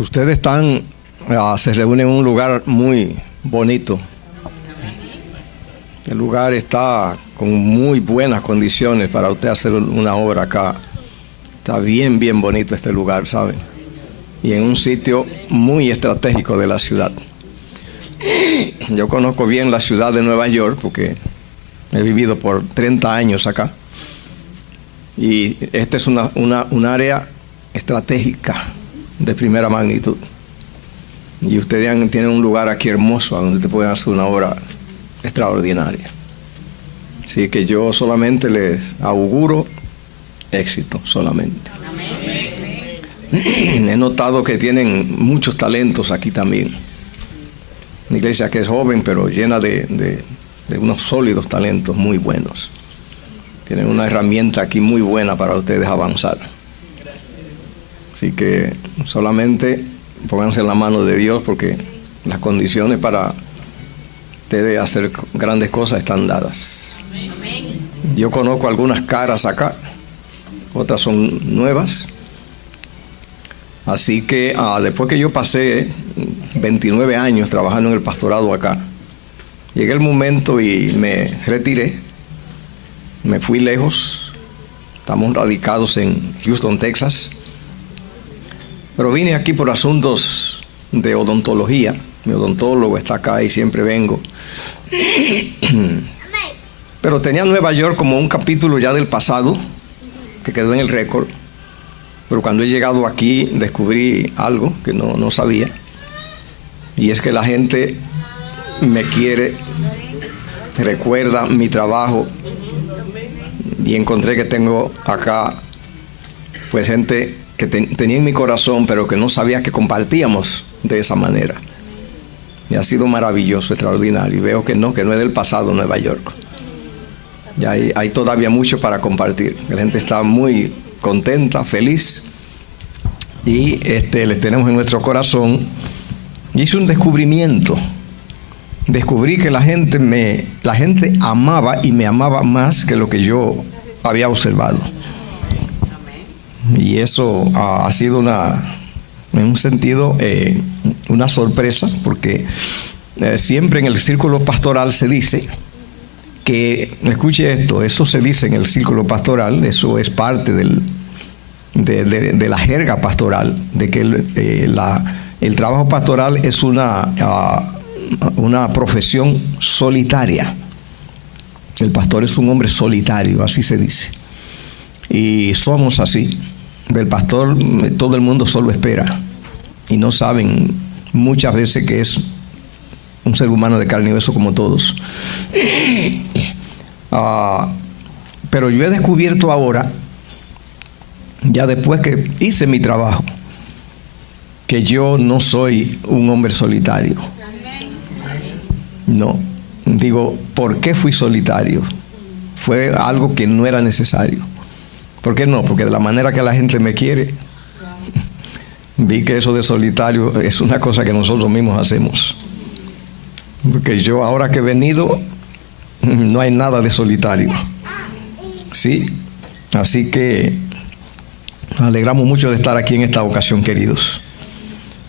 Ustedes se reúnen en un lugar muy bonito. El lugar está con muy buenas condiciones para usted hacer una obra acá. Está bien, bien bonito este lugar, ¿saben? Y en un sitio muy estratégico de la ciudad. Yo conozco bien la ciudad de Nueva York porque he vivido por 30 años acá. Y esta es un área estratégica de primera magnitud. Y ustedes tienen un lugar aquí hermoso donde ustedes pueden hacer una obra extraordinaria. Así que yo solamente les auguro éxito, solamente. Amén. He notado que tienen muchos talentos aquí también. Una iglesia que es joven, pero llena de unos sólidos talentos muy buenos. Tienen una herramienta aquí muy buena para ustedes avanzar. Así que solamente pónganse en la mano de Dios, porque las condiciones para ustedes hacer grandes cosas están dadas. Yo conozco algunas caras acá, otras son nuevas. Así que después que yo pasé 29 años trabajando en el pastorado acá, llegué el momento y me retiré, me fui lejos. Estamos radicados en Houston, Texas, pero vine aquí por asuntos de odontología. Mi odontólogo está acá y siempre vengo. Pero tenía Nueva York como un capítulo ya del pasado que quedó en el récord. Pero cuando he llegado aquí descubrí algo que no sabía. Y es que la gente me quiere, recuerda mi trabajo. Y encontré que tengo acá pues gente que tenía en mi corazón, pero que no sabía que compartíamos de esa manera. Y ha sido maravilloso, extraordinario. Y veo que no es del pasado Nueva York. Y hay todavía mucho para compartir. La gente está muy contenta, feliz. Y les tenemos en nuestro corazón. Hice un descubrimiento. Descubrí que la gente amaba y me amaba más que lo que yo había observado. Y eso ha sido en un sentido, una sorpresa, porque siempre en el círculo pastoral se dice que, escuche esto, eso se dice en el círculo pastoral, eso es parte de la jerga pastoral, de que el trabajo pastoral es una profesión solitaria. El pastor es un hombre solitario, así se dice. Y somos así. Del pastor todo el mundo solo espera. Y no saben muchas veces que es un ser humano de carne y hueso como todos. Pero yo he descubierto ahora, ya después que hice mi trabajo, que yo no soy un hombre solitario. No. Digo, ¿por qué fui solitario? Fue algo que no era necesario. ¿Por qué no? Porque de la manera que la gente me quiere, vi que eso de solitario es una cosa que nosotros mismos hacemos. Porque yo ahora que he venido, no hay nada de solitario. ¿Sí? Así que alegramos mucho de estar aquí en esta ocasión, queridos.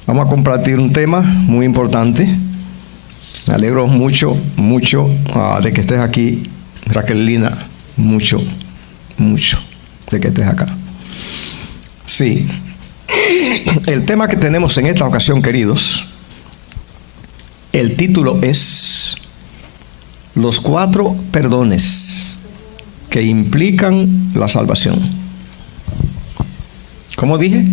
Vamos a compartir un tema muy importante. Me alegro mucho de que estés aquí, Raquelina, mucho de que estés acá. Sí. El tema que tenemos en esta ocasión, queridos, el título es Los 4 perdones que implican la salvación. ¿Cómo dije?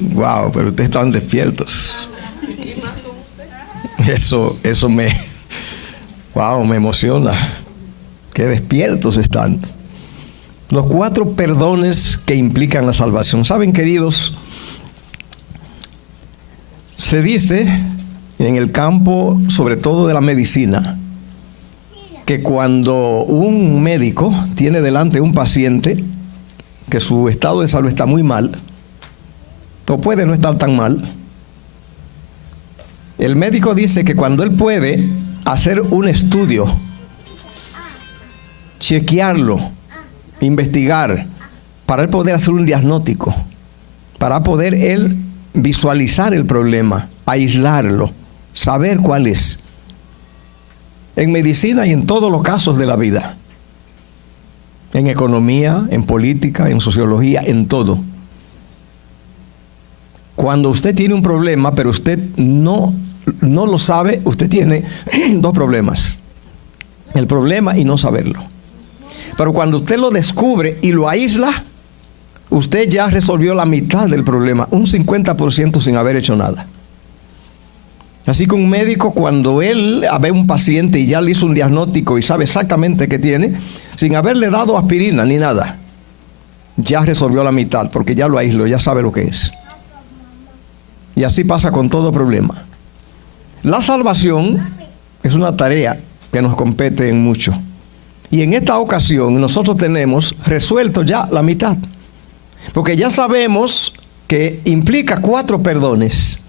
Wow, pero ustedes están despiertos. Eso me emociona. Qué despiertos están. Los 4 perdones que implican la salvación. ¿Saben, queridos? Se dice en el campo, sobre todo de la medicina, que cuando un médico tiene delante un paciente que su estado de salud está muy mal, o puede no estar tan mal, el médico dice que cuando él puede hacer un estudio, chequearlo, investigar para él poder hacer un diagnóstico, para poder él visualizar el problema, aislarlo, saber cuál es. En medicina y en todos los casos de la vida. En economía, en política, en sociología, en todo. Cuando usted tiene un problema, pero usted no lo sabe, usted tiene dos problemas. El problema y no saberlo. Pero cuando usted lo descubre y lo aísla, usted ya resolvió la mitad del problema, un 50% sin haber hecho nada. Así que un médico, cuando él ve un paciente y ya le hizo un diagnóstico y sabe exactamente qué tiene, sin haberle dado aspirina ni nada, ya resolvió la mitad, porque ya lo aisló, ya sabe lo que es. Y así pasa con todo problema. La salvación es una tarea que nos compete en mucho. Y en esta ocasión nosotros tenemos resuelto ya la mitad. Porque ya sabemos que implica 4 perdones.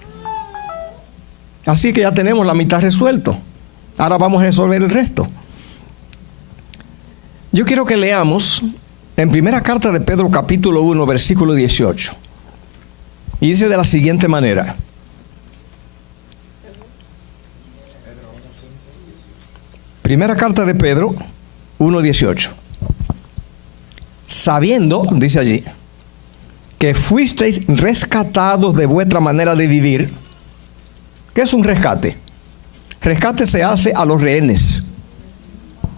Así que ya tenemos la mitad resuelto. Ahora vamos a resolver el resto. Yo quiero que leamos en primera carta de Pedro, capítulo 1, versículo 18. Y dice de la siguiente manera. Primera carta de Pedro, 1:18. Sabiendo, dice allí, que fuisteis rescatados de vuestra manera de vivir. ¿Qué es un rescate? Rescate se hace a los rehenes.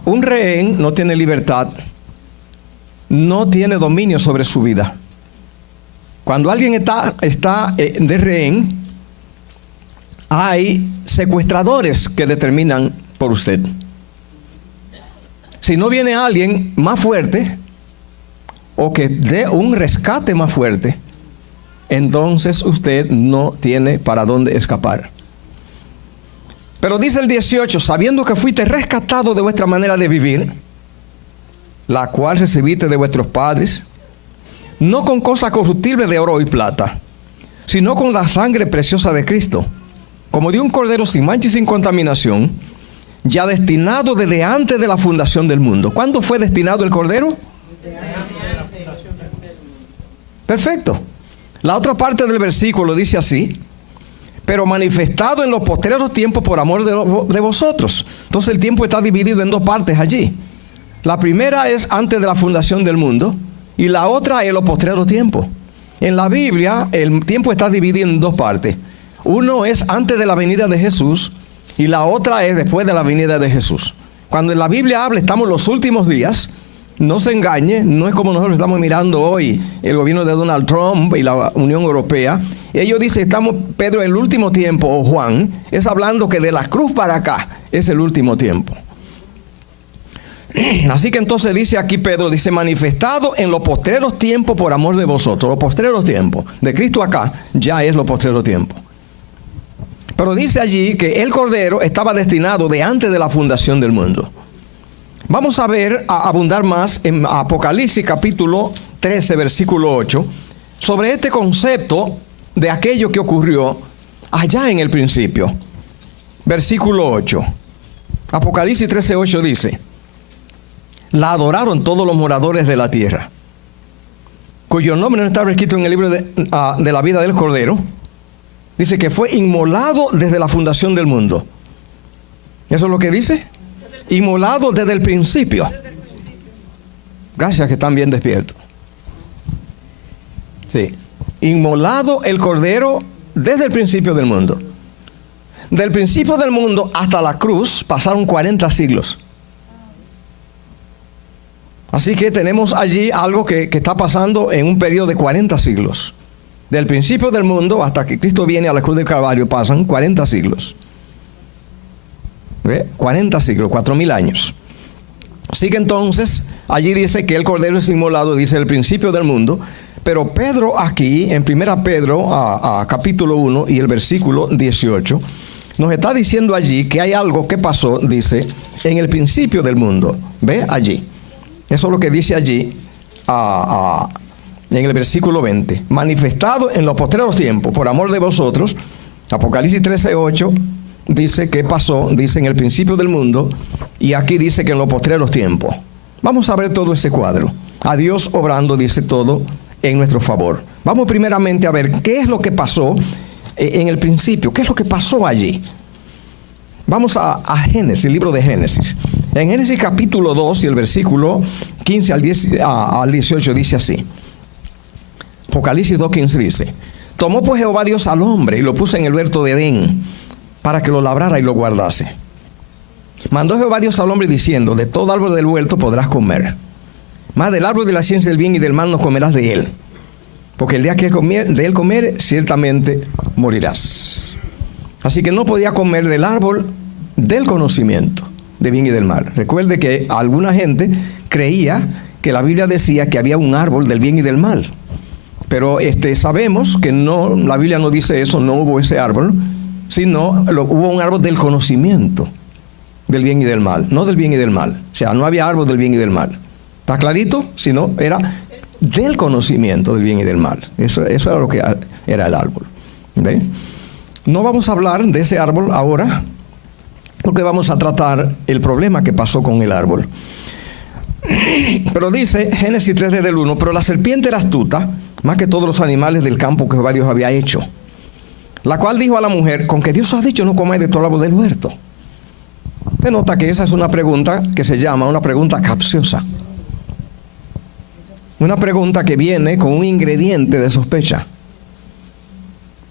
Un rehén no tiene libertad, no tiene dominio sobre su vida. Cuando alguien está de rehén, hay secuestradores que determinan por usted. Si no viene alguien más fuerte o que dé un rescate más fuerte, entonces usted no tiene para dónde escapar. Pero dice el 18, sabiendo que fuiste rescatado de vuestra manera de vivir, la cual recibiste de vuestros padres, no con cosa corruptible de oro y plata, sino con la sangre preciosa de Cristo, como de un cordero sin mancha y sin contaminación, ya destinado desde antes de la fundación del mundo. ¿Cuándo fue destinado el cordero? Perfecto. La otra parte del versículo dice así, pero manifestado en los postreros tiempos por amor de vosotros. Entonces el tiempo está dividido en 2 partes allí. La primera es antes de la fundación del mundo y la otra es los postreros tiempos. En la Biblia el tiempo está dividido en 2 partes. Uno es antes de la venida de Jesús y la otra es después de la venida de Jesús. Cuando en la Biblia habla estamos en los últimos días, no se engañe, no es como nosotros estamos mirando hoy el gobierno de Donald Trump y la Unión Europea. Ellos dicen, estamos, Pedro, en el último tiempo, o Juan, es hablando que de la cruz para acá es el último tiempo. Así que entonces dice aquí Pedro, dice, manifestado en los postreros tiempos por amor de vosotros. Los postreros tiempos, de Cristo acá, ya es los postreros tiempos. Pero dice allí que el Cordero estaba destinado de antes de la fundación del mundo. Vamos a ver, a abundar más en Apocalipsis capítulo 13, versículo 8, sobre este concepto de aquello que ocurrió allá en el principio. Versículo 8. Apocalipsis 13, 8 dice, la adoraron todos los moradores de la tierra, cuyo nombre no estaba escrito en el libro de la vida del Cordero. Dice que fue inmolado desde la fundación del mundo. ¿Eso es lo que dice? Inmolado desde el principio. Gracias que están bien despiertos. Sí. Inmolado el Cordero desde el principio del mundo. Del principio del mundo hasta la cruz pasaron 40 siglos. Así que tenemos allí algo que está pasando en un periodo de 40 siglos. Del principio del mundo hasta que Cristo viene a la cruz del Calvario pasan 40 siglos. ¿Ve? 40 siglos, 4.000 años. Así que entonces, allí dice que el Cordero es inmolado, dice el principio del mundo. Pero Pedro aquí, en 1 Pedro, capítulo 1 y el versículo 18, nos está diciendo allí que hay algo que pasó, dice, en el principio del mundo. ¿Ve? Allí. Eso es lo que dice allí, en el versículo 20. Manifestado en los postreros tiempos, por amor de vosotros. Apocalipsis 13, 8. Dice que pasó, dice en el principio del mundo, y aquí dice que en los postreros tiempos. Vamos a ver todo ese cuadro. A Dios obrando, dice, todo en nuestro favor. Vamos primeramente a ver qué es lo que pasó en el principio, qué es lo que pasó allí. Vamos a Génesis, el libro de Génesis. En Génesis capítulo 2 y el versículo 15 al 18 dice así. Apocalipsis 2:15 dice: tomó pues Jehová Dios al hombre y lo puso en el huerto de Edén para que lo labrara y lo guardase. Mandó Jehová Dios al hombre diciendo: de todo árbol del huerto podrás comer, mas del árbol de la ciencia del bien y del mal no comerás de él, porque el día que de él comer, ciertamente morirás. Así que no podía comer del árbol del conocimiento de bien y del mal. Recuerde que alguna gente creía que la Biblia decía que había un árbol del bien y del mal, pero sabemos que no, la Biblia no dice eso, no hubo ese árbol, sino hubo un árbol del conocimiento del bien y del mal, no del bien y del mal. O sea, no había árbol del bien y del mal. ¿Está clarito? Sino era del conocimiento del bien y del mal. Eso era lo que era el árbol. ¿Ve? No vamos a hablar de ese árbol ahora, porque vamos a tratar el problema que pasó con el árbol. Pero dice Génesis 3 desde el 1: pero la serpiente era astuta más que todos los animales del campo que Jehová Dios había hecho, la cual dijo a la mujer: con que Dios os ha dicho, no comáis de todo árbol del huerto. Usted nota que esa es una pregunta que se llama una pregunta capciosa. Una pregunta que viene con un ingrediente de sospecha.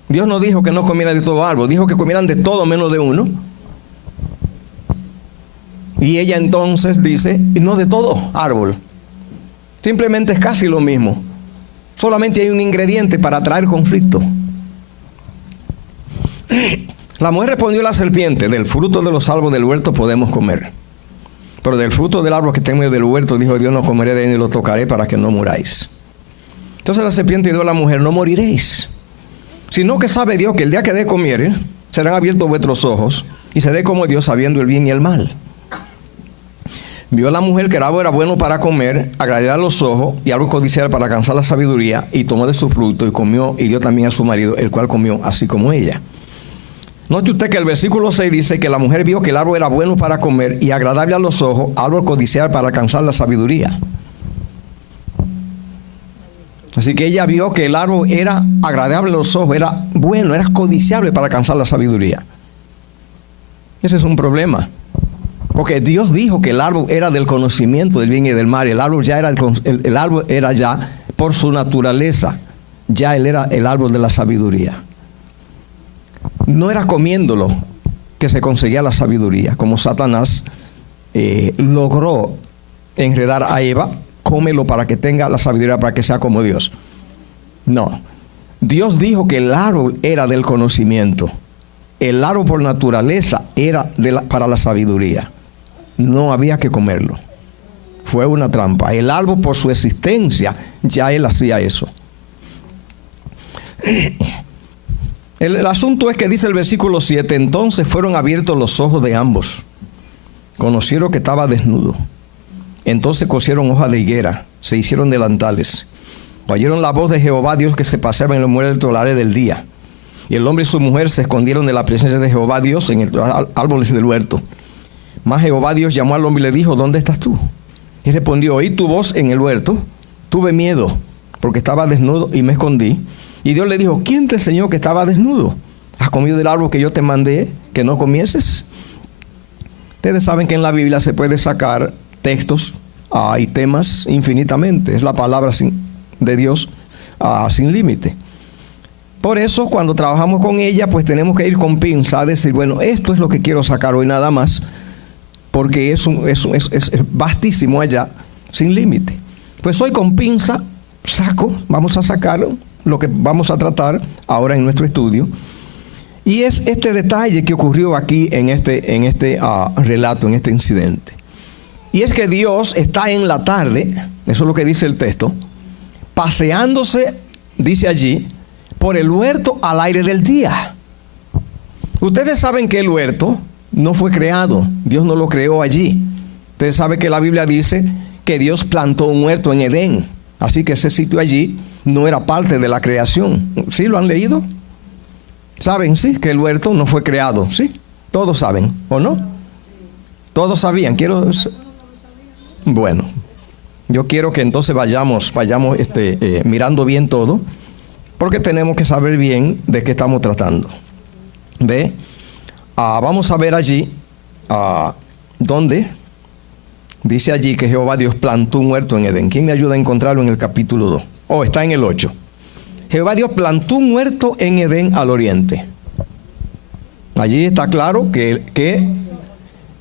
Dios no dijo que no comieran de todo árbol, dijo que comieran de todo menos de uno. Y ella entonces dice: no de todo árbol. Simplemente es casi lo mismo. Solamente hay un ingrediente para traer conflicto. La mujer respondió a la serpiente: del fruto de los árboles del huerto podemos comer, pero del fruto del árbol que está en medio del huerto, dijo Dios, no comeré de él ni lo tocaré para que no muráis. Entonces la serpiente dijo a la mujer: no moriréis, sino que sabe Dios que el día que de comiere, serán abiertos vuestros ojos, y seréis como Dios, sabiendo el bien y el mal. Vio la mujer que el árbol era bueno para comer, agradable a los ojos, y árbol codiciable para alcanzar la sabiduría, y tomó de su fruto, y comió, y dio también a su marido, el cual comió así como ella. Note usted que el versículo 6 dice que la mujer vio que el árbol era bueno para comer y agradable a los ojos, árbol codiciable para alcanzar la sabiduría. Así que ella vio que el árbol era agradable a los ojos, era bueno, era codiciable para alcanzar la sabiduría. Ese es un problema, porque Dios dijo que el árbol era del conocimiento del bien y del mal. El árbol era ya por su naturaleza, ya él era el árbol de la sabiduría. No era comiéndolo que se conseguía la sabiduría, como Satanás logró enredar a Eva: cómelo para que tenga la sabiduría, para que sea como Dios. No, Dios dijo que el árbol era del conocimiento. El árbol por naturaleza era para la sabiduría. No había que comerlo. Fue una trampa. El árbol por su existencia, ya él hacía eso. El asunto es que dice el versículo 7: entonces fueron abiertos los ojos de ambos, conocieron que estaba desnudo. Entonces cosieron hojas de higuera, se hicieron delantales. Oyeron la voz de Jehová Dios que se paseaba en los muertos del área del día. Y el hombre y su mujer se escondieron de la presencia de Jehová Dios en los árboles del huerto. Mas Jehová Dios llamó al hombre y le dijo: ¿dónde estás tú? Y respondió: oí tu voz en el huerto, tuve miedo, porque estaba desnudo y me escondí. Y Dios le dijo: ¿quién te enseñó que estaba desnudo? ¿Has comido del árbol que yo te mandé que no comieses? Ustedes saben que en la Biblia se puede sacar textos y temas infinitamente. Es la palabra de Dios sin límite. Por eso cuando trabajamos con ella, pues tenemos que ir con pinza a decir: bueno, esto es lo que quiero sacar hoy nada más, porque es vastísimo allá, sin límite. Pues hoy con pinza vamos a sacar lo que vamos a tratar ahora en nuestro estudio. Y es este detalle que ocurrió aquí en este relato, en este incidente. Y es que Dios está en la tarde, eso es lo que dice el texto, paseándose, dice allí, por el huerto al aire del día. Ustedes saben que el huerto no fue creado, Dios no lo creó allí. Ustedes saben que la Biblia dice que Dios plantó un huerto en Edén, así que ese sitio allí no era parte de la creación. ¿Sí lo han leído? ¿Saben, sí, que el huerto no fue creado? ¿Sí? ¿Todos saben o no? ¿Todos sabían? Bueno, Yo quiero que entonces vayamos mirando bien todo, porque tenemos que saber bien de qué estamos tratando. ¿Ve? Vamos a ver allí, ¿dónde? Dice allí que Jehová Dios plantó un huerto en Edén. ¿Quién me ayuda a encontrarlo en el capítulo 2? Está en el 8. Jehová Dios plantó un huerto en Edén al oriente. Allí está claro que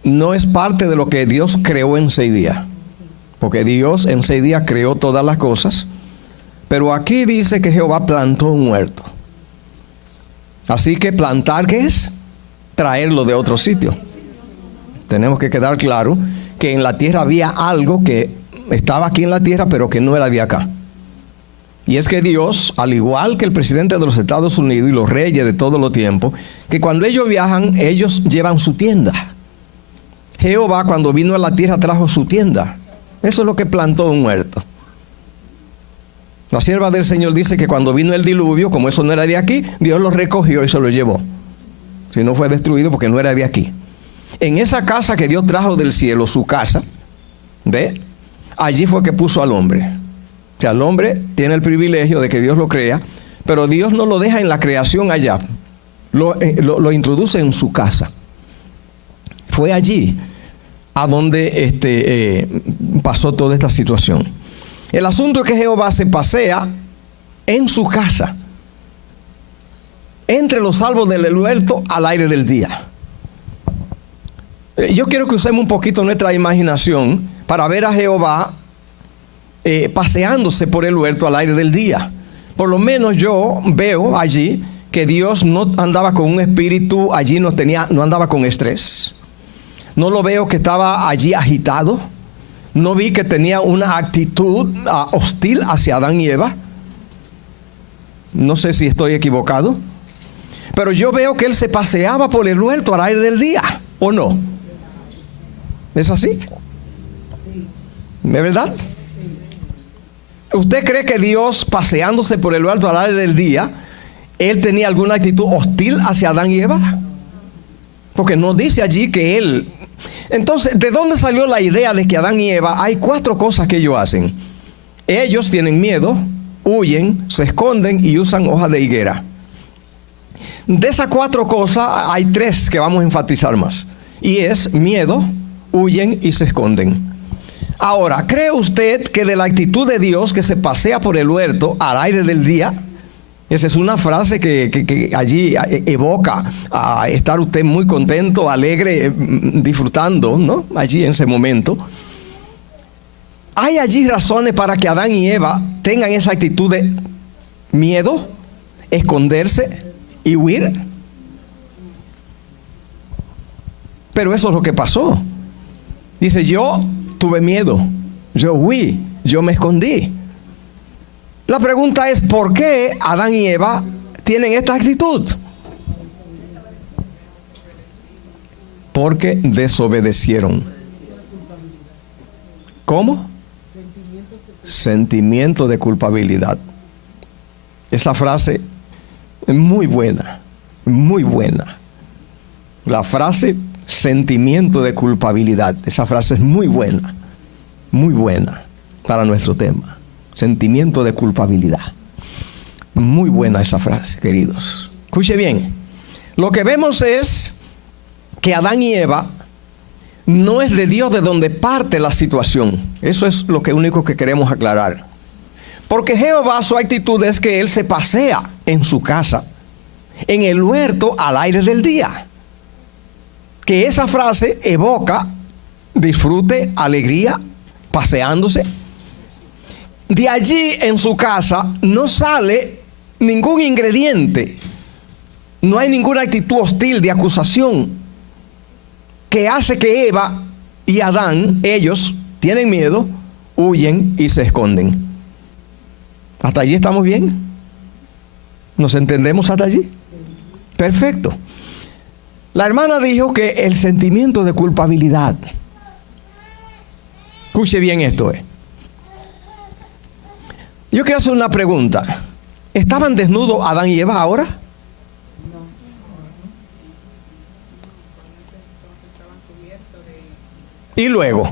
no es parte de lo que Dios creó en 6 días. Porque Dios en 6 días creó todas las cosas. Pero aquí dice que Jehová plantó un huerto. Así que plantar, ¿qué es? Traerlo de otro sitio. Tenemos que quedar claro que en la tierra había algo que estaba aquí en la tierra, pero que no era de acá. Y es que Dios, al igual que el presidente de los Estados Unidos y los reyes de todos los tiempos, que cuando ellos viajan, ellos llevan su tienda. Jehová, cuando vino a la tierra, trajo su tienda. Eso es lo que plantó un huerto. La sierva del Señor dice que cuando vino el diluvio, como eso no era de aquí, Dios lo recogió y se lo llevó. Si no fue destruido porque no era de aquí. En esa casa que Dios trajo del cielo, su casa, ¿ve? Allí fue que puso al hombre. O sea, el hombre tiene el privilegio de que Dios lo crea, pero Dios no lo deja en la creación allá. Lo introduce en su casa. Fue allí a donde pasó toda esta situación. El asunto es que Jehová se pasea en su casa, entre los árboles del huerto al aire del día. Yo quiero que usemos un poquito nuestra imaginación para ver a Jehová paseándose por el huerto al aire del día. Por lo menos yo veo allí que Dios no andaba con un espíritu, allí no andaba con estrés. No lo veo que estaba allí agitado. No vi que tenía una actitud hostil hacia Adán y Eva. No sé si estoy equivocado, pero yo veo que él se paseaba por el huerto al aire del día, ¿o no? ¿Es así? ¿Es verdad? ¿Usted cree que Dios, paseándose por el huerto al aire del día, él tenía alguna actitud hostil hacia Adán y Eva? Porque no dice allí que él... Entonces, ¿de dónde salió la idea de que Adán y Eva, hay 4 cosas que ellos hacen? Ellos tienen miedo, huyen, se esconden y usan hojas de higuera. De esas 4 cosas hay 3 que vamos a enfatizar más. Y es miedo, huyen y se esconden. Ahora, ¿cree usted que de la actitud de Dios que se pasea por el huerto al aire del día? Esa es una frase que allí evoca a estar usted muy contento, alegre, disfrutando, ¿no? Allí en ese momento. ¿Hay allí razones para que Adán y Eva tengan esa actitud de miedo, esconderse y huir? Pero eso es lo que pasó. Dice, yo tuve miedo, yo huí, yo me escondí. La pregunta es, ¿por qué Adán y Eva tienen esta actitud? Porque desobedecieron. ¿Cómo? Sentimiento de culpabilidad. Esa frase es muy buena, muy buena. La frase sentimiento de culpabilidad, esa frase es muy buena para nuestro tema. Sentimiento de culpabilidad. Muy buena esa frase, queridos. Escuche bien. Lo que vemos es que Adán y Eva no es de Dios de donde parte la situación. Eso es lo único que queremos aclarar. Porque Jehová, su actitud es que él se pasea en su casa, en el huerto al aire del día. Que esa frase evoca disfrute, alegría, paseándose. De allí en su casa no sale ningún ingrediente. No hay ninguna actitud hostil de acusación que hace que Eva y Adán, ellos tienen miedo, huyen y se esconden. ¿Hasta allí estamos bien? ¿Nos entendemos hasta allí? Perfecto. La hermana dijo que el sentimiento de culpabilidad. Escuche bien esto. Yo quiero hacer una pregunta. ¿Estaban desnudos Adán y Eva ahora? Y luego.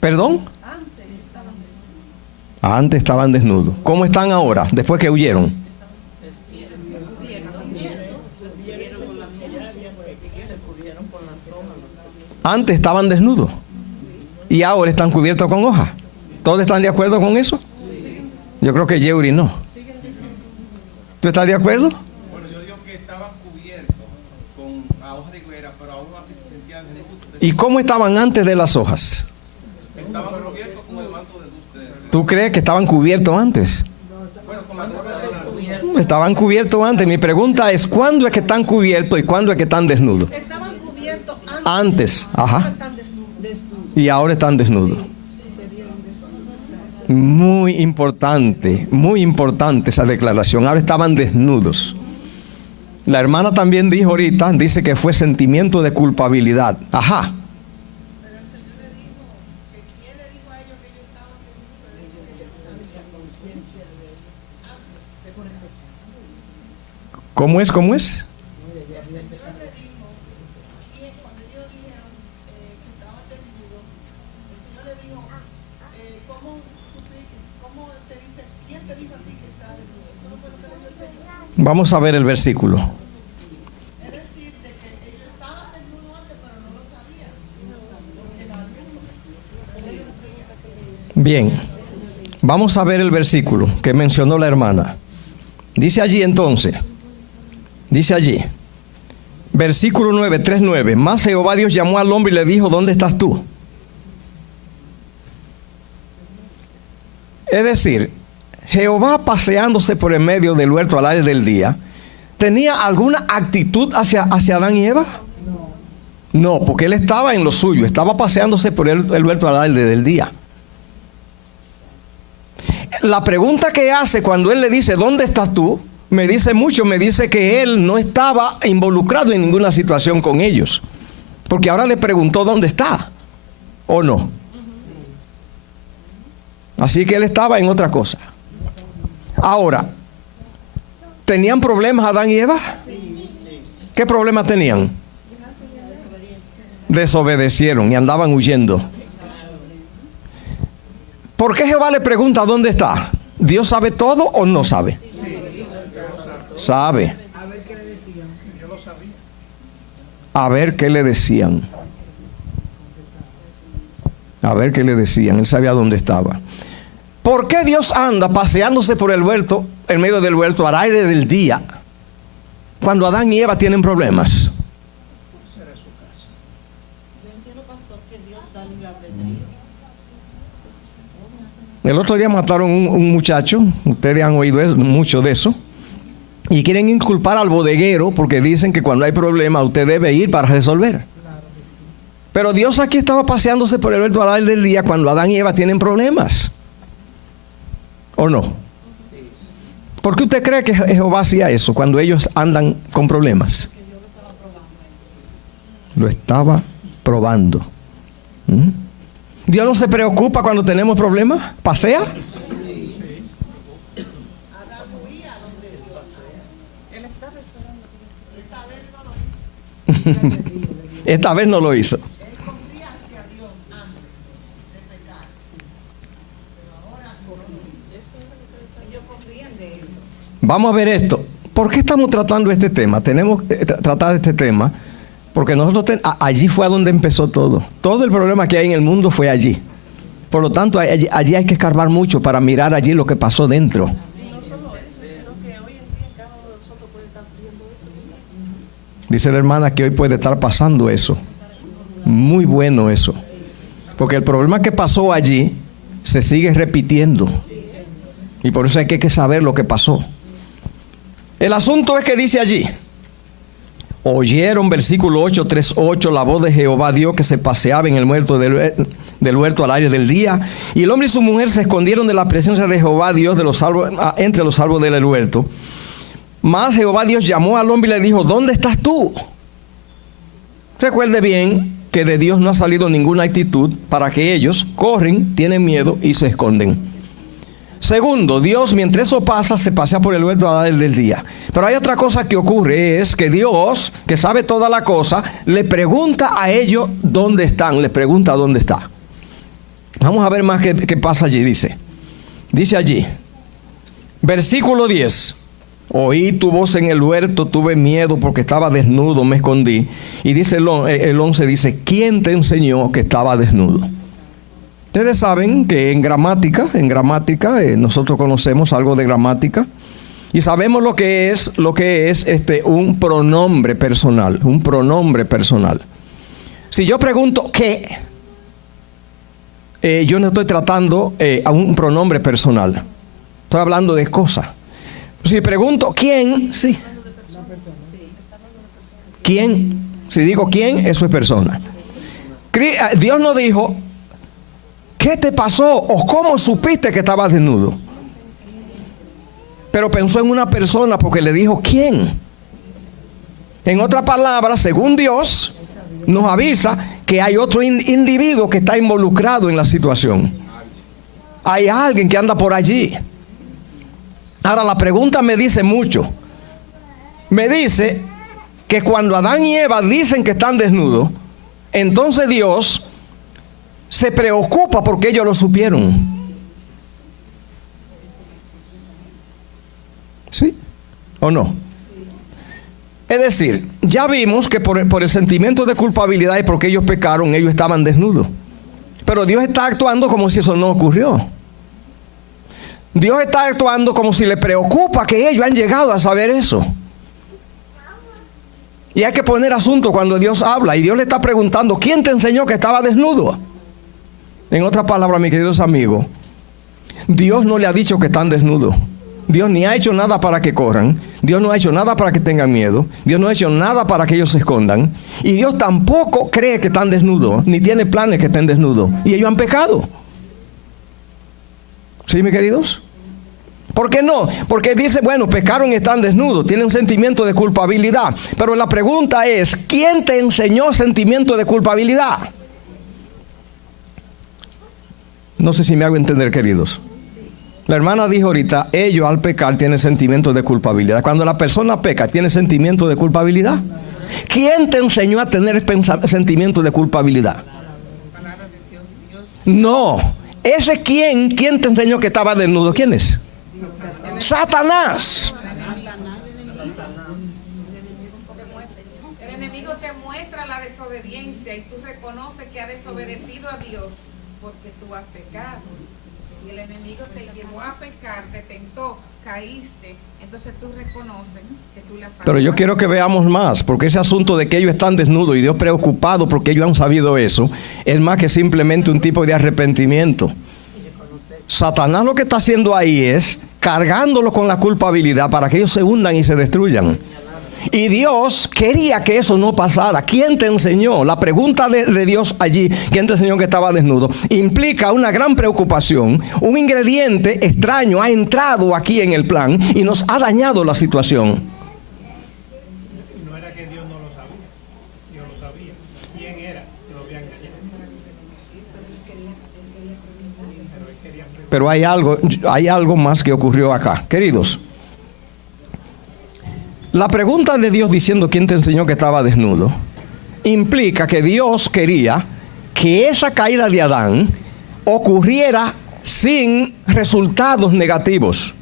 ¿Perdón? Antes estaban desnudos. ¿Cómo están ahora, después que huyeron? Antes estaban desnudos y ahora están cubiertos con hojas. ¿Todos están de acuerdo con eso? Yo creo que Yeuri no. ¿Tú estás de acuerdo? Bueno, yo digo que estaban cubiertos con hojas de higuera, pero aún así se sentían desnudos. ¿Y cómo estaban antes de las hojas? Estaban cubiertos con el manto de luz. ¿Tú crees que estaban cubiertos antes? Bueno, con la ropa de la luz. Estaban cubiertos antes. Mi pregunta es, ¿cuándo es que están cubiertos y cuándo es que están desnudos? Estaban cubiertos antes. Antes, ajá. Están desnudos. Y ahora están desnudos. Muy importante esa declaración. Ahora estaban desnudos. La hermana también dijo ahorita, dice que fue sentimiento de culpabilidad. Ajá. ¿Cómo es? ¿Cómo es? Vamos a ver el versículo. Es decir, de que ellos estaban desnudos antes, pero no lo sabían. Bien, vamos a ver el versículo que mencionó la hermana. Dice allí entonces, versículo 9, 3:9. Más Jehová Dios llamó al hombre y le dijo, ¿dónde estás tú? Es decir, Jehová, paseándose por el medio del huerto al aire del día, ¿tenía alguna actitud hacia Adán y Eva? No, porque él estaba en lo suyo, estaba paseándose por el huerto al aire del día. La pregunta que hace cuando él le dice, ¿dónde estás tú? Me dice mucho, me dice que él no estaba involucrado en ninguna situación con ellos. Porque ahora le preguntó, ¿dónde está? ¿O no? Así que él estaba en otra cosa. Ahora, ¿tenían problemas Adán y Eva? ¿Qué problemas tenían? Desobedecieron y andaban huyendo. ¿Por qué Jehová le pregunta dónde está? ¿Dios sabe todo o no sabe? Sabe. A ver qué le decían. A ver qué le decían. Él sabía dónde estaba. ¿Por qué Dios anda paseándose por el huerto, en medio del huerto, al aire del día, cuando Adán y Eva tienen problemas? El otro día mataron un muchacho, ustedes han oído mucho de eso, y quieren inculpar al bodeguero porque dicen que cuando hay problemas usted debe ir para resolver. Pero Dios aquí estaba paseándose por el huerto al aire del día cuando Adán y Eva tienen problemas. ¿O no? ¿Por qué usted cree que Jehová hacía eso cuando ellos andan con problemas? Lo estaba probando. ¿Dios no se preocupa cuando tenemos problemas? ¿Pasea? Esta vez no lo hizo. Vamos a ver esto. ¿Por qué estamos tratando este tema? Tenemos que tratar este tema porque nosotros allí fue a donde empezó todo. Todo el problema que hay en el mundo fue allí. Por lo tanto, allí hay que escarbar mucho para mirar allí lo que pasó dentro. No solo eso, sino que hoy en día cada uno de nosotros puede estar viendo eso. Dice la hermana que hoy puede estar pasando eso. Muy bueno eso. Porque el problema que pasó allí se sigue repitiendo. Y por eso hay que saber lo que pasó. El asunto es que dice allí, oyeron, versículo 8, 3:8, la voz de Jehová Dios que se paseaba en el huerto del huerto al aire del día, y el hombre y su mujer se escondieron de la presencia de Jehová Dios entre los árboles del huerto. Mas Jehová Dios llamó al hombre y le dijo, ¿dónde estás tú? Recuerde bien que de Dios no ha salido ninguna actitud para que ellos corren, tienen miedo y se esconden. Segundo, Dios, mientras eso pasa, se pasea por el huerto a dar del día. Pero hay otra cosa que ocurre, es que Dios, que sabe toda la cosa, le pregunta a ellos dónde están, le pregunta dónde está. Vamos a ver más qué pasa allí, dice allí, versículo 10. Oí tu voz en el huerto, tuve miedo porque estaba desnudo, me escondí. Y dice el 11, dice, ¿quién te enseñó que estaba desnudo? Ustedes saben que en gramática, nosotros conocemos algo de gramática y sabemos lo que es un pronombre personal, Si yo pregunto ¿qué? Yo no estoy tratando a un pronombre personal, estoy hablando de cosas. Si pregunto ¿quién? Sí. ¿Quién? Si digo ¿quién? Eso es persona. Dios no dijo ¿qué te pasó? ¿O cómo supiste que estabas desnudo? Pero pensó en una persona porque le dijo ¿quién? En otras palabras, según Dios, nos avisa que hay otro individuo que está involucrado en la situación. Hay alguien que anda por allí. Ahora la pregunta me dice mucho. Me dice que cuando Adán y Eva dicen que están desnudos, entonces Dios se preocupa porque ellos lo supieron. ¿Sí o no? Es decir, ya vimos que por el sentimiento de culpabilidad y porque ellos pecaron, ellos estaban desnudos. Pero Dios está actuando como si eso no ocurrió. Dios está actuando como si le preocupa que ellos han llegado a saber eso. Y hay que poner asunto cuando Dios habla y Dios le está preguntando, ¿quién te enseñó que estaba desnudo? En otras palabras, mis queridos amigos, Dios no le ha dicho que están desnudos. Dios ni ha hecho nada para que corran. Dios no ha hecho nada para que tengan miedo. Dios no ha hecho nada para que ellos se escondan. Y Dios tampoco cree que están desnudos, ni tiene planes que estén desnudos. Y ellos han pecado. ¿Sí, mis queridos? ¿Por qué no? Porque dice, bueno, pecaron y están desnudos, tienen sentimiento de culpabilidad. Pero la pregunta es, ¿quién te enseñó sentimiento de culpabilidad? No sé si me hago entender, queridos. La hermana dijo ahorita, ellos al pecar tienen sentimiento de culpabilidad. Cuando la persona peca, ¿tiene sentimiento de culpabilidad? ¿Quién te enseñó a tener sentimiento de culpabilidad? No. Ese ¿quién te enseñó que estaba desnudo? ¿Quién es? Satanás. El enemigo te muestra la desobediencia y tú reconoces que has desobedecido a Dios porque tú has pecado. Y el enemigo te llevó a pecar, te tentó, caíste, entonces tú reconoces que tú le has fallado. Pero yo quiero que veamos más, porque ese asunto de que ellos están desnudos y Dios preocupado porque ellos han sabido eso, es más que simplemente un tipo de arrepentimiento. Satanás lo que está haciendo ahí es cargándolo con la culpabilidad para que ellos se hundan y se destruyan. Y Dios quería que eso no pasara. ¿Quién te enseñó? La pregunta de Dios allí, ¿quién te enseñó que estaba desnudo? Implica una gran preocupación. Un ingrediente extraño ha entrado aquí en el plan y nos ha dañado la situación. No era que Dios no lo sabía. Dios lo sabía. ¿Quién era? Que lo había engañado. Pero hay algo más que ocurrió acá. Queridos, la pregunta de Dios diciendo ¿quién te enseñó que estaba desnudo? Implica que Dios quería que esa caída de Adán ocurriera sin resultados negativos.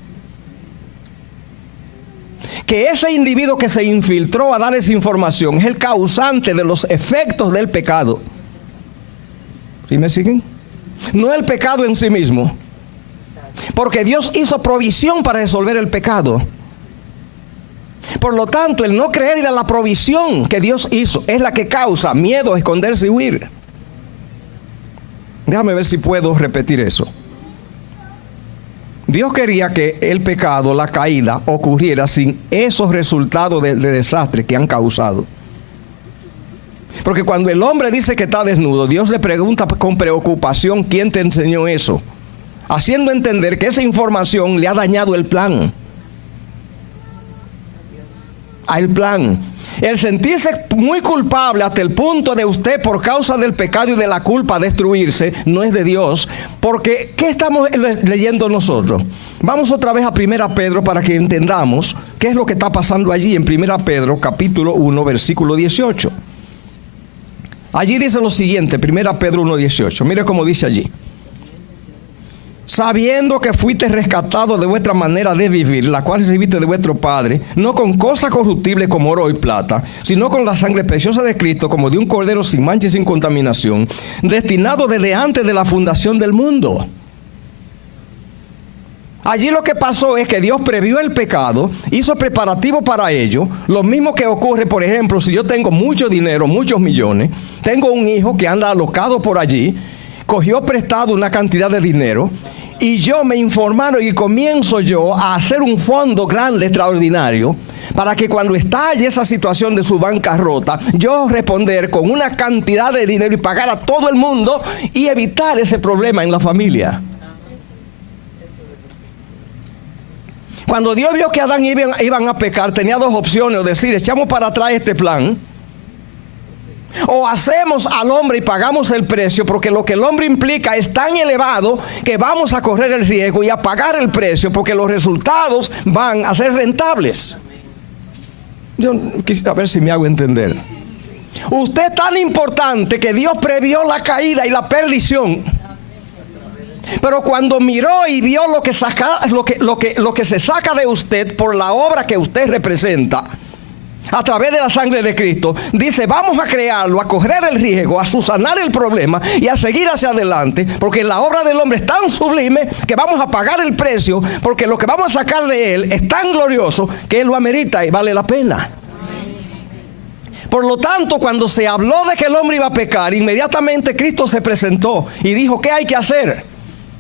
Que ese individuo que se infiltró a dar esa información es el causante de los efectos del pecado. ¿Sí me siguen? No el pecado en sí mismo. Porque Dios hizo provisión para resolver el pecado. Por lo tanto, el no creer en la provisión que Dios hizo es la que causa miedo, esconderse y huir. Déjame ver si puedo repetir eso. Dios quería que el pecado, la caída, ocurriera sin esos resultados de desastre que han causado. Porque cuando el hombre dice que está desnudo, Dios le pregunta con preocupación ¿quién te enseñó eso? Haciendo entender que esa información le ha dañado el plan. Al plan. El sentirse muy culpable hasta el punto de usted por causa del pecado y de la culpa destruirse, no es de Dios. Porque, ¿qué estamos leyendo nosotros? Vamos otra vez a 1 Pedro para que entendamos qué es lo que está pasando allí en 1 Pedro capítulo 1 versículo 18. Allí dice lo siguiente, 1 Pedro 1, 18. Mire cómo dice allí. sabiendo que fuiste rescatados de vuestra manera de vivir, la cual recibiste de vuestro Padre, no con cosas corruptibles como oro y plata, sino con la sangre preciosa de Cristo, como de un cordero sin mancha y sin contaminación, destinado desde antes de la fundación del mundo. Allí lo que pasó es que Dios previó el pecado, hizo preparativo para ello. Lo mismo que ocurre, por ejemplo, si yo tengo mucho dinero, muchos millones, tengo un hijo que anda alocado por allí, cogió prestado una cantidad de dinero, y yo me informaron y comienzo yo a hacer un fondo grande, extraordinario, para que cuando estalle esa situación de su bancarrota, yo responder con una cantidad de dinero y pagar a todo el mundo y evitar ese problema en la familia. Cuando Dios vio que Adán iban a pecar, tenía dos opciones: o decir, echamos para atrás este plan, o hacemos al hombre y pagamos el precio, porque lo que el hombre implica es tan elevado que vamos a correr el riesgo y a pagar el precio, porque los resultados van a ser rentables. Yo quisiera ver si me hago entender. Usted es tan importante que Dios previó la caída y la perdición. Pero cuando miró y vio lo que se saca de usted por la obra que usted representa, a través de la sangre de Cristo, dice, vamos a crearlo, a correr el riesgo, a subsanar el problema y a seguir hacia adelante, porque la obra del hombre es tan sublime que vamos a pagar el precio, porque lo que vamos a sacar de él es tan glorioso que él lo amerita y vale la pena. Por lo tanto, cuando se habló de que el hombre iba a pecar, inmediatamente Cristo se presentó y dijo, ¿qué hay que hacer?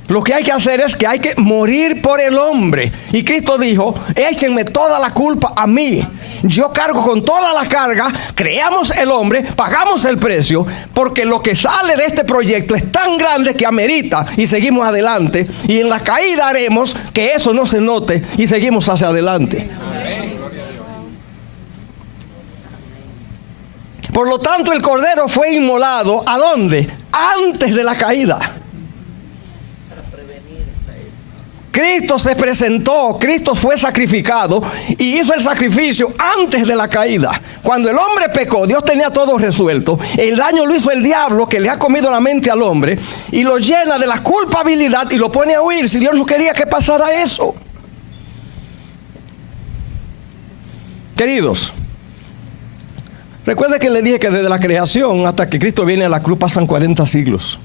Lo que hay que hacer es que hay que morir por el hombre. Y Cristo dijo, échenme toda la culpa a mí. Yo cargo con toda la carga, creamos el hombre, pagamos el precio, porque lo que sale de este proyecto es tan grande que amerita, y seguimos adelante. Y en la caída haremos que eso no se note y seguimos hacia adelante. Por lo tanto, el cordero fue inmolado, ¿a dónde? Antes de la caída. Cristo se presentó, Cristo fue sacrificado y hizo el sacrificio antes de la caída. Cuando el hombre pecó, Dios tenía todo resuelto. El daño lo hizo el diablo, que le ha comido la mente al hombre, y lo llena de la culpabilidad y lo pone a huir. Si Dios no quería que pasara eso. Queridos, recuerde que le dije que desde la creación hasta que Cristo viene a la cruz pasan 40 siglos.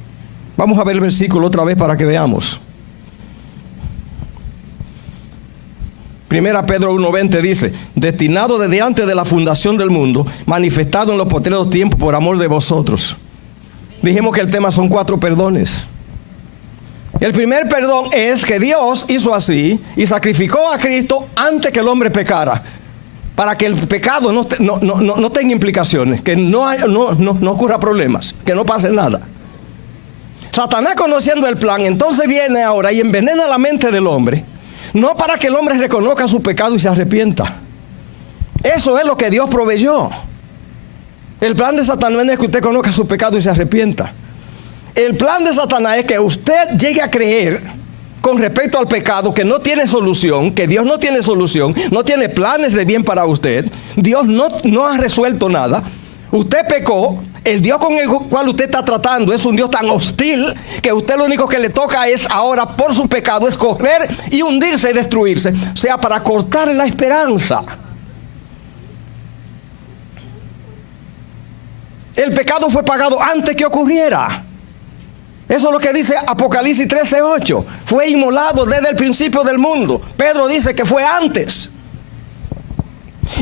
Vamos a ver el versículo otra vez para que veamos. Primera Pedro 1:20 dice, destinado desde antes de la fundación del mundo, manifestado en los postreros tiempos por amor de vosotros. Dijimos que el tema son 4 perdones. El primer perdón es que Dios hizo así y sacrificó a Cristo antes que el hombre pecara, para que el pecado no tenga implicaciones, que no ocurra problemas, que no pase nada. Satanás, conociendo el plan, entonces viene ahora y envenena la mente del hombre. No para que el hombre reconozca su pecado y se arrepienta. Eso es lo que Dios proveyó. El plan de Satanás no es que usted conozca su pecado y se arrepienta. El plan de Satanás es que usted llegue a creer con respecto al pecado que no tiene solución, que Dios no tiene solución, no tiene planes de bien para usted. Dios no ha resuelto nada. Usted pecó. El Dios con el cual usted está tratando es un Dios tan hostil que a usted lo único que le toca es ahora por su pecado escoger y hundirse y destruirse. O sea, para cortar la esperanza. El pecado fue pagado antes que ocurriera. Eso es lo que dice Apocalipsis 13:8. Fue inmolado desde el principio del mundo. Pedro dice que fue antes.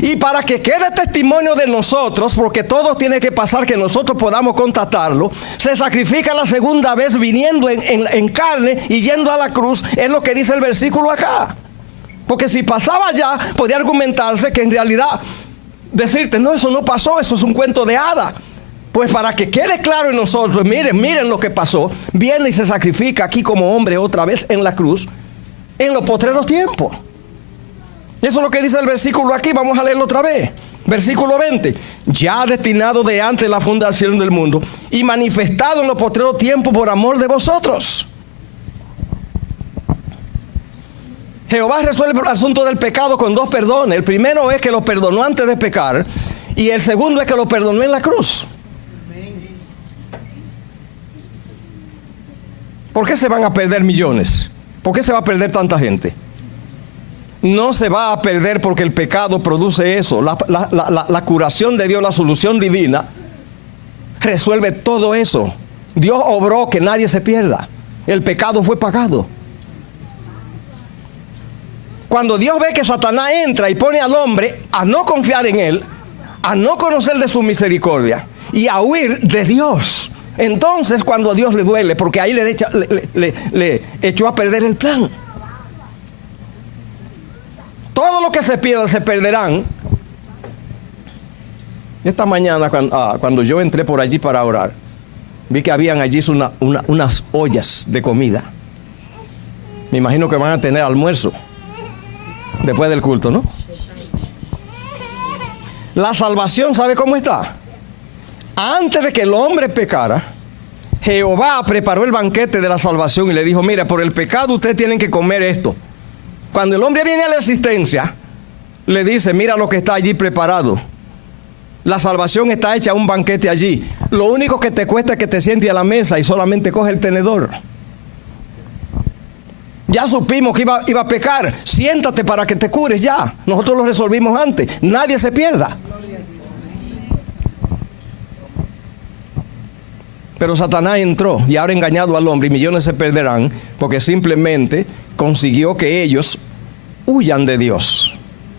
Y para que quede testimonio de nosotros, porque todo tiene que pasar que nosotros podamos constatarlo, se sacrifica la segunda vez viniendo en carne y yendo a la cruz. Es lo que dice el versículo acá. Porque si pasaba ya, podía argumentarse que en realidad decirte, no, eso no pasó, eso es un cuento de hada. Pues para que quede claro en nosotros, miren lo que pasó, viene y se sacrifica aquí como hombre otra vez en la cruz, en los postreros tiempos. Eso es lo que dice el versículo aquí, vamos a leerlo otra vez. Versículo 20, ya destinado de antes de la fundación del mundo y manifestado en los postreros tiempos por amor de vosotros. Jehová resuelve el asunto del pecado con 2 perdones. El primero es que lo perdonó antes de pecar y el segundo es que lo perdonó en la cruz. ¿Por qué se van a perder millones? ¿Por qué se va a perder tanta gente? No se va a perder porque el pecado produce eso. La curación de Dios, la solución divina, resuelve todo eso. Dios obró que nadie se pierda. El pecado fue pagado. Cuando Dios ve que Satanás entra y pone al hombre a no confiar en él, a no conocer de su misericordia y a huir de Dios, entonces cuando a Dios le duele, porque ahí le echó a perder el plan. Todo lo que se pierda se perderán. Esta mañana cuando yo entré por allí para orar, vi que habían allí unas ollas de comida. Me imagino que van a tener almuerzo después del culto, ¿no? La salvación, ¿sabe cómo está? Antes de que el hombre pecara, Jehová preparó el banquete de la salvación y le dijo: mira, por el pecado ustedes tienen que comer esto. Cuando el hombre viene a la existencia, le dice: mira lo que está allí preparado. La salvación está hecha, un banquete allí. Lo único que te cuesta es que te sientes a la mesa y solamente coge el tenedor. Ya supimos que iba a pecar. Siéntate para que te cures ya. Nosotros lo resolvimos antes. Nadie se pierda. Pero Satanás entró y ahora ha engañado al hombre y millones se perderán porque simplemente consiguió que ellos huyan de Dios.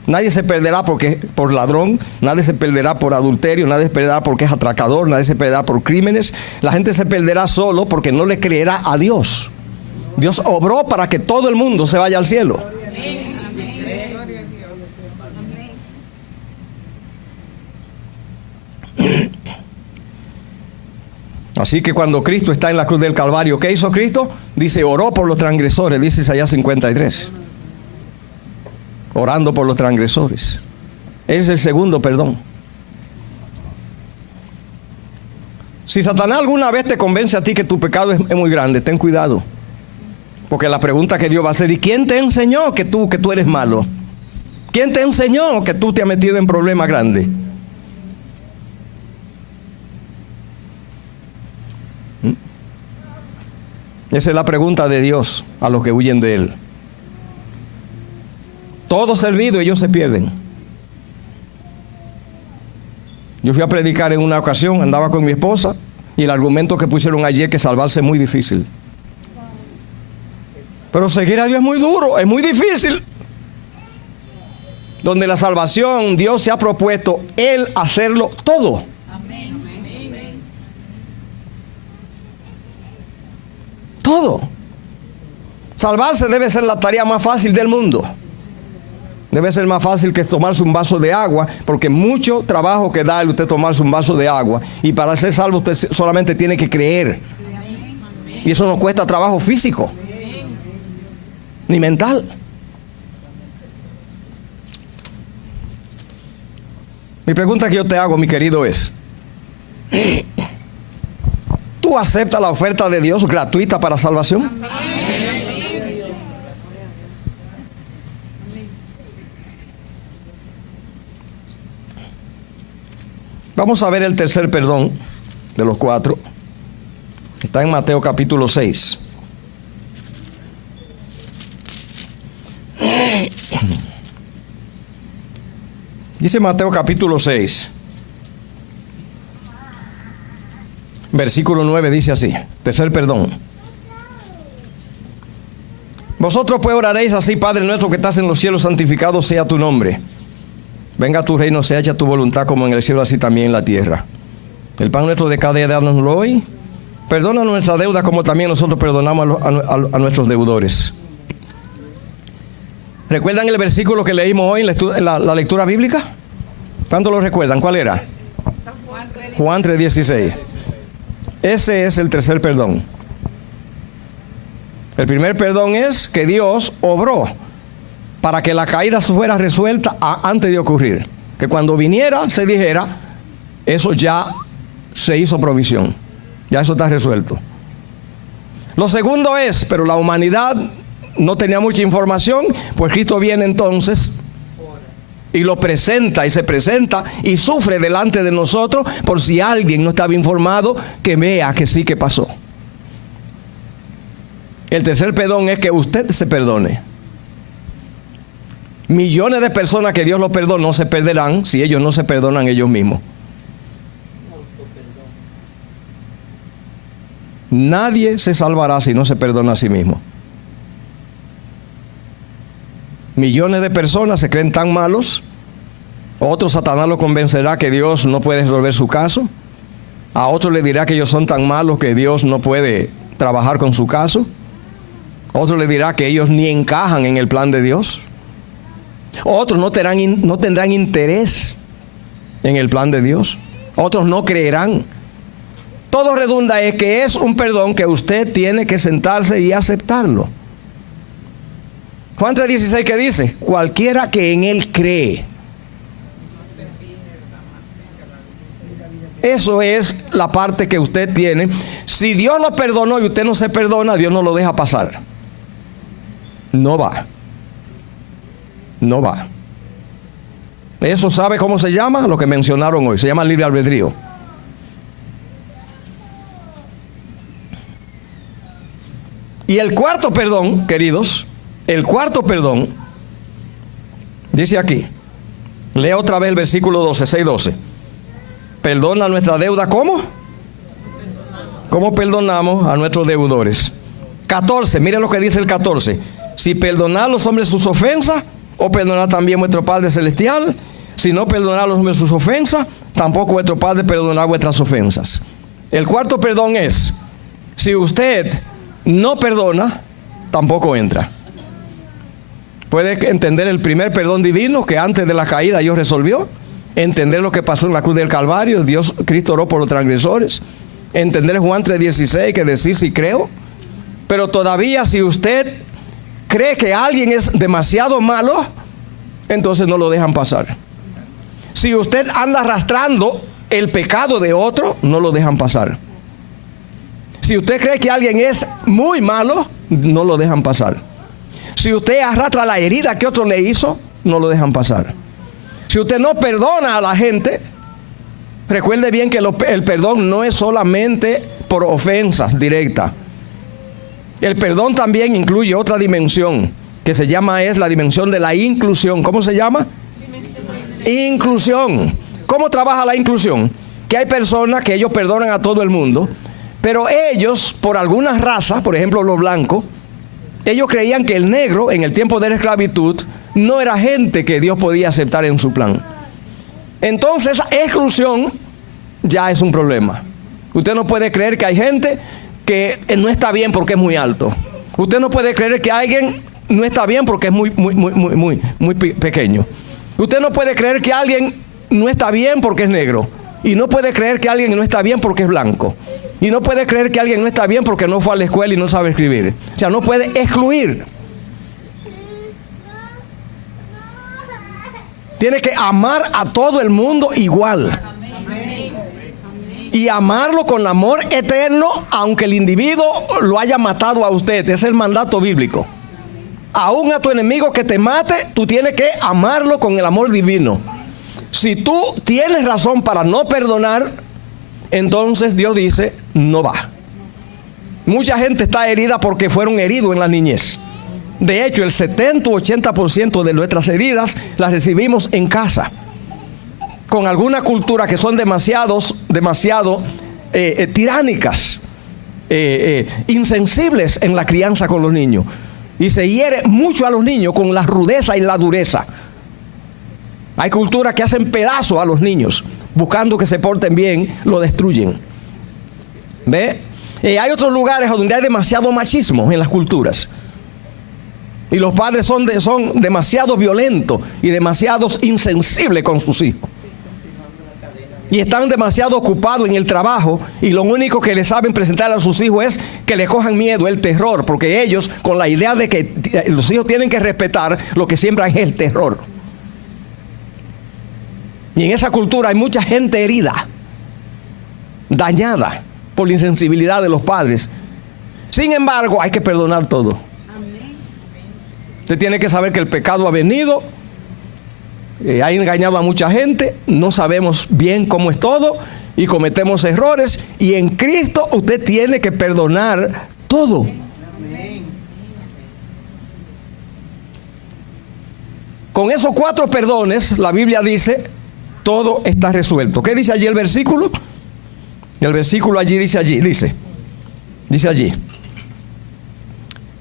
Nadie se perderá por ladrón, nadie se perderá por adulterio, nadie se perderá porque es atracador, nadie se perderá por crímenes. La gente se perderá solo porque no le creerá a Dios. Dios obró para que todo el mundo se vaya al cielo. Así que cuando Cristo está en la cruz del Calvario, ¿qué hizo Cristo? Dice: oró por los transgresores, dice Isaías 53. Orando por los transgresores. Es el segundo perdón. Si Satanás alguna vez te convence a ti que tu pecado es muy grande, ten cuidado. Porque la pregunta que Dios va a hacer: ¿y quién te enseñó que tú eres malo? ¿Quién te enseñó que tú te has metido en problemas grandes? Esa es la pregunta de Dios a los que huyen de Él. Todo servido, ellos se pierden. Yo fui a predicar en una ocasión, andaba con mi esposa, y el argumento que pusieron allí es que salvarse es muy difícil. Pero seguir a Dios es muy duro, es muy difícil. Donde la salvación, Dios se ha propuesto Él hacerlo todo. Todo. Salvarse debe ser la tarea más fácil del mundo. Debe ser más fácil que tomarse un vaso de agua, porque mucho trabajo que da usted tomarse un vaso de agua, y para ser salvo usted solamente tiene que creer. Y eso no cuesta trabajo físico ni mental. Mi pregunta que yo te hago, mi querido, es: ¿tú aceptas la oferta de Dios gratuita para salvación? Vamos a ver el tercer perdón de los 4. Está en Mateo capítulo 6. Dice Mateo capítulo 6. Versículo 9 dice así: tercer perdón. Vosotros pues oraréis así: Padre nuestro que estás en los cielos, santificado sea tu nombre. Venga tu reino, sea hecha tu voluntad como en el cielo, así también en la tierra. El pan nuestro de cada día, dánoslo hoy. Perdona nuestra deuda como también nosotros perdonamos a nuestros deudores. ¿Recuerdan el versículo que leímos hoy en la lectura bíblica? ¿Cuánto lo recuerdan? ¿Cuál era? Juan 3:16. Ese es el tercer perdón. El primer perdón es que Dios obró para que la caída fuera resuelta antes de ocurrir. Que cuando viniera se dijera: eso ya se hizo provisión. Ya eso está resuelto. Lo segundo es, pero la humanidad no tenía mucha información, pues Cristo viene entonces y lo presenta, y se presenta y sufre delante de nosotros, por si alguien no estaba informado, que vea que sí que pasó. El tercer perdón es que usted se perdone. Millones de personas que Dios los perdonó se perderán si ellos no se perdonan ellos mismos. Nadie se salvará si no se perdona a sí mismo. Millones de personas se creen tan malos. Otro Satanás lo convencerá que Dios no puede resolver su caso. A otro le dirá que ellos son tan malos que Dios no puede trabajar con su caso. Otro le dirá que ellos ni encajan en el plan de Dios. Otros no tendrán interés en el plan de Dios. Otros no creerán. Todo redunda en que es un perdón que usted tiene que sentarse y aceptarlo. Juan 3:16, ¿qué dice? Cualquiera que en Él cree. Eso es la parte que usted tiene. Si Dios lo perdonó y usted no se perdona, Dios no lo deja pasar. No va. No va. Eso, ¿sabe cómo se llama? Lo que mencionaron hoy. Se llama libre albedrío. Y el cuarto perdón, queridos, el cuarto perdón, dice aquí, lea otra vez el versículo 12, 6:12. Perdona nuestra deuda, ¿cómo? ¿Cómo perdonamos a nuestros deudores? 14, mire lo que dice el 14. Si perdonad a los hombres sus ofensas, o perdonad también vuestro Padre Celestial. Si no perdonad a los hombres sus ofensas, tampoco vuestro Padre perdonará vuestras ofensas. El cuarto perdón es, si usted no perdona, tampoco entra. ¿Puede entender el primer perdón divino que antes de la caída Dios resolvió? Entender lo que pasó en la cruz del Calvario, Cristo oró por los transgresores. Entender Juan 3:16, que decir sí creo. Pero todavía si usted cree que alguien es demasiado malo, entonces no lo dejan pasar. Si usted anda arrastrando el pecado de otro, no lo dejan pasar. Si usted cree que alguien es muy malo, no lo dejan pasar. Si usted arrastra la herida que otro le hizo, no lo dejan pasar. Si usted no perdona a la gente, recuerde bien que el perdón no es solamente por ofensas directas. El perdón también incluye otra dimensión que se llama, es la dimensión de la inclusión. ¿Cómo se llama? Inclusión. ¿Cómo trabaja la inclusión? Que hay personas que ellos perdonan a todo el mundo, pero ellos, por algunas razas, por ejemplo los blancos, ellos creían que el negro en el tiempo de la esclavitud no era gente que Dios podía aceptar en su plan. Entonces esa exclusión ya es un problema. Usted no puede creer que hay gente que no está bien porque es muy alto. Usted no puede creer que alguien no está bien porque es muy pequeño. Usted no puede creer que alguien no está bien porque es negro. Y no puede creer que alguien no está bien porque es blanco. Y no puede creer que alguien no está bien porque no fue a la escuela y no sabe escribir. O sea, no puede excluir. Tiene que amar a todo el mundo igual. Y amarlo con amor eterno, aunque el individuo lo haya matado a usted. Es el mandato bíblico. Aún a tu enemigo que te mate, tú tienes que amarlo con el amor divino. Si tú tienes razón para no perdonar, entonces Dios dice, no va. Mucha gente está herida porque fueron heridos en la niñez. De hecho, el 70 o 80% de nuestras heridas las recibimos en casa, con alguna cultura que son demasiado tiránicas, insensibles en la crianza con los niños. Y se hiere mucho a los niños con la rudeza y la dureza. Hay culturas que hacen pedazos a los niños, buscando que se porten bien, lo destruyen. ¿Ve? Hay otros lugares donde hay demasiado machismo en las culturas. Y los padres son demasiado violentos y demasiado insensibles con sus hijos. Y están demasiado ocupados en el trabajo y lo único que les saben presentar a sus hijos es que le cojan miedo, el terror, porque ellos, con la idea de que los hijos tienen que respetar, lo que siembran es el terror. Y en esa cultura hay mucha gente herida, dañada por la insensibilidad de los padres. Sin embargo, hay que perdonar todo. Usted tiene que saber que el pecado ha venido, ha engañado a mucha gente, no sabemos bien cómo es todo y cometemos errores, y en Cristo usted tiene que perdonar todo. con esos 4 perdones, la Biblia dice, todo está resuelto. ¿Qué dice allí el versículo? El versículo allí dice allí,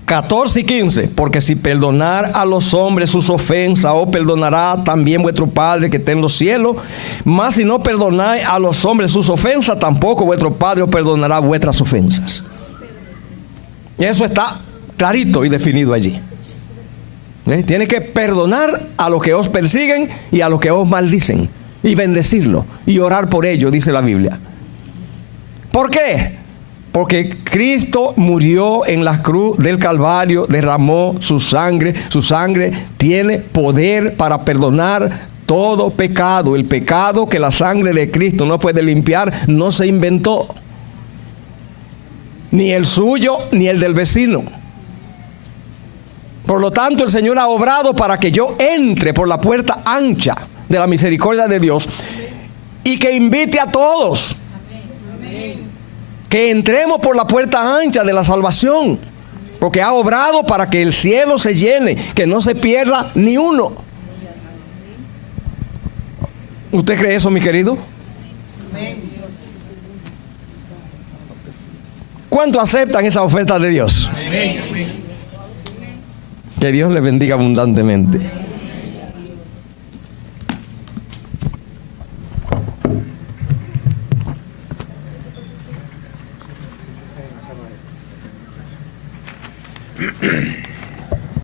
14 y 15, porque si perdonar a los hombres sus ofensas, os perdonará también vuestro Padre que está en los cielos. Mas si no perdonáis a los hombres sus ofensas, tampoco vuestro Padre os perdonará vuestras ofensas. Y eso está clarito y definido allí. Tiene que perdonar a los que os persiguen y a los que os maldicen, y bendecirlo y orar por ellos, dice la Biblia. ¿Por qué? Porque Cristo murió en la cruz del Calvario, derramó su sangre. Su sangre tiene poder para perdonar todo pecado. El pecado que la sangre de Cristo no puede limpiar no se inventó. Ni el suyo, ni el del vecino. Por lo tanto, el Señor ha obrado para que yo entre por la puerta ancha de la misericordia de Dios y que invite a todos. Que entremos por la puerta ancha de la salvación, porque ha obrado para que el cielo se llene, que no se pierda ni uno. ¿Usted cree eso, mi querido? ¿Cuánto aceptan esa oferta de Dios? Que Dios le bendiga abundantemente.